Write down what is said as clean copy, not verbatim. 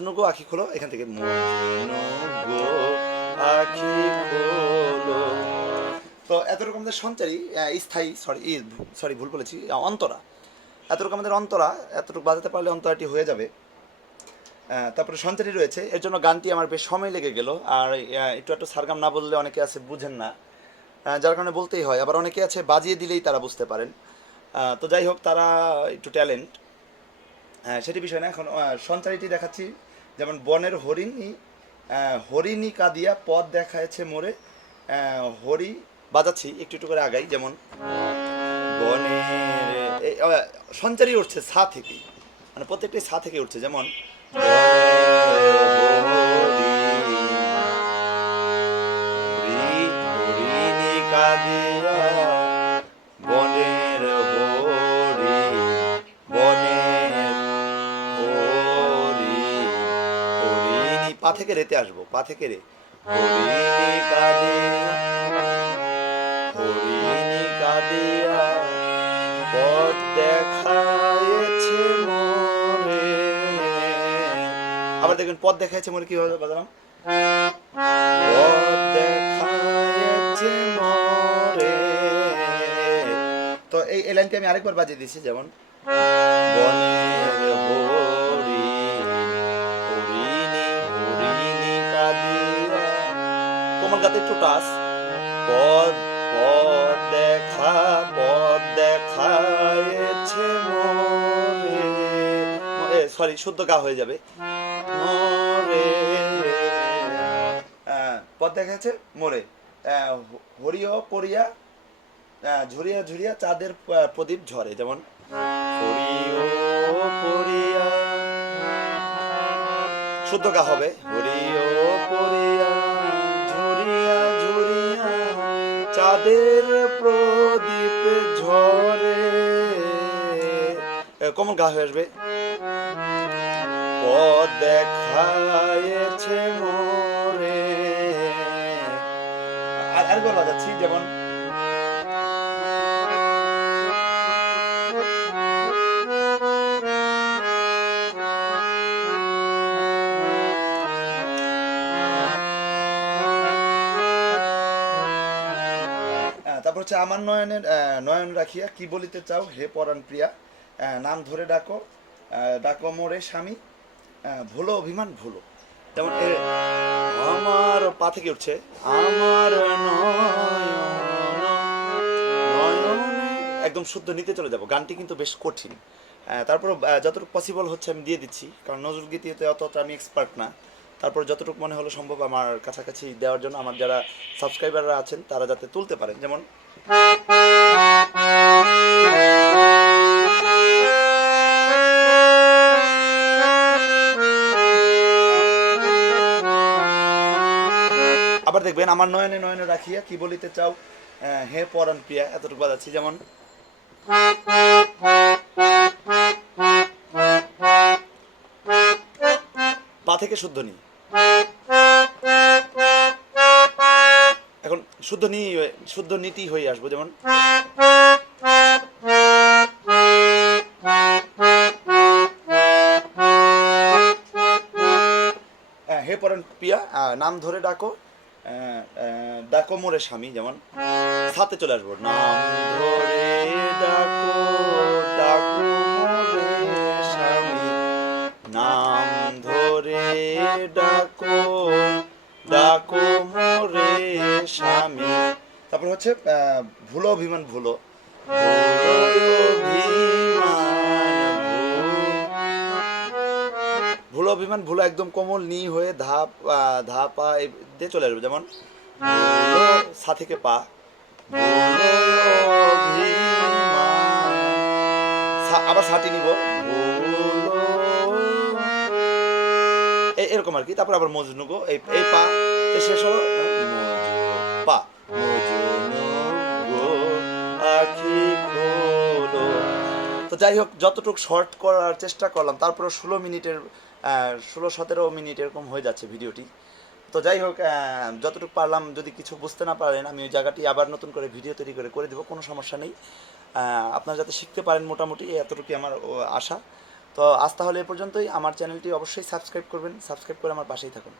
মজনু গো আখি খোলো, এখান থেকে মজনু গো আখি খোলো। তো এতটুকু আমাদের সঞ্চারী স্থায়ী, সরি ভুল বলেছি, অন্তরা, এতটুকু আমাদের অন্তরা, এতটুকু বাজাতে পারলে অন্তরাটি হয়ে যাবে। তারপরে সঞ্চারী রয়েছে, এর জন্য গানটি আমার বেশ সময় লেগে গেল। আর একটু সারগাম না বললে অনেকে আছে বুঝেন না, যার কারণে বলতেই হয়। আবার অনেকে আছে বাজিয়ে দিলেই তারা বুঝতে পারেন। তো যাই হোক, তারা একটু ট্যালেন্ট, সেটি বিষয় না। এখন সঞ্চারীটি দেখাচ্ছি, যেমন বনের হরিণী, হরিণী কাঁদিয়া পথ দেখায়েছে মোরে, হরি বাজাচ্ছি একটু একটু করে আগাই, যেমন বনের সঞ্চারী উঠছে সা থেকেই, মানে প্রত্যেকটি সা থেকে উঠছে, যেমন হরিণী কাঁদিয়া বনের হরি, বনের হরি, হরিণী পা থেকে রেতে আসবো, পা থেকে রে, হরিণী কাঁদিয়া, হরিণী কাঁদিয়া পথ দেখায়েছে মোরে। আবার দেখবেন পথ দেখায়েছে মোরে কিভাবে বাজালাম, পথ দেখায়েছে মোরে। তো এই লাইনটি আমি আরেকবার বাজিয়ে দিচ্ছি, যেমন বনের হরি, হরিণী, হরিণী কাঁদিয়া, কোমল গাতে একটু টাচ, পথ পথ দেখা, পথ দেখায়েছে মোরে, সরি শুদ্ধ গা হয়ে যাবে, মোরে, পথ দেখাচ্ছে মোরে, হরিও পড়িয়া, ঝরিয়া ঝরিয়া চাঁদের প্রদীপ ঝরে, যেমন হরিও পড়িয়া, শুদ্ধ গা হবে, হরিও পড়িয়া ঝরিয়া ঝরিয়া চাঁদের প্রদীপ ঝরে, কোমল গা হয়ে আসবে, পথ দেখায়েছে মোরে। আর আরেকবার বাজাচ্ছি, যেমন তারপর হচ্ছে আমার নয়নের নয়ন রাখিয়া কি বলিতে চাও হে পরাণ প্রিয়া, নাম ধরে ডাকো, ডাকো মোরে স্বামী, ভুলো অভিমান ভুলো, যেমন আমার পা থেকে উঠছে, আমার নয়নে, একদম শুদ্ধ নিতে চলে যাব। গানটি কিন্তু বেশ কঠিন, তারপর যতটুকু পসিবল হচ্ছে আমি দিয়ে দিচ্ছি, কারণ নজরুল গীতিতে অতটা আমি এক্সপার্ট না। তারপর যতটুকু মনে হলো সম্ভব আমার কাছাকাছি দেওয়ার জন্য, আমার যারা সাবস্ক্রাইবাররা আছেন তারা যাতে তুলতে পারেন, যেমন আবার দেখবেন আমার নয়নে নয়নে রাখিয়া কি বলিতে চাও হে পরাণ প্রিয়া, এতটুকু বাজাচ্ছি, যেমন পা থেকে শুদ্ধ নি, এখন শুদ্ধ নীতি হয়ে আসবো, যেমন হে পরাণ প্রিয়া নাম ধরে ডাকো, ডাকো মোরে স্বামী, যেমন সাথে চলে আসবো, নাম ধরে ডাকো, ডাকো মোরে স্বামী, নাম ধরে ডাকো, ডাকো মোরে স্বামী। তারপর হচ্ছে ভুলো অভিমান ভুলো, ভুলো অভিমান ভুলো, একদম কোমল নি হয়ে ধা পা দিয়ে চলে আসবে, যেমন সা থেকে পা, আবার সাটি নিব, এরকম আর কি। তারপর আবার মজনু গো, এই পা শেষ হলো, পা মজনু গো আখি খোলো। তো যাই হোক, যতটুকু শর্ট করার চেষ্টা করলাম, তারপরে 16-17 মিনিট এরকম হয়ে যাচ্ছে ভিডিওটি। তো যাই হোক, যতটুকু পারলাম, যদি কিছু বুঝতে না পারেন আমি ওই জায়গাটি আবার নতুন করে ভিডিও তৈরি করে দেবো, কোনো সমস্যা নেই। আপনারা যাতে শিখতে পারেন মোটামুটি, এতটুকুই আমার আশা। তো তো আজ তাহলে এ পর্যন্তই। আমার চ্যানেলটি অবশ্যই সাবস্ক্রাইব করবেন, সাবস্ক্রাইব করে আমার পাশেই থাকুন।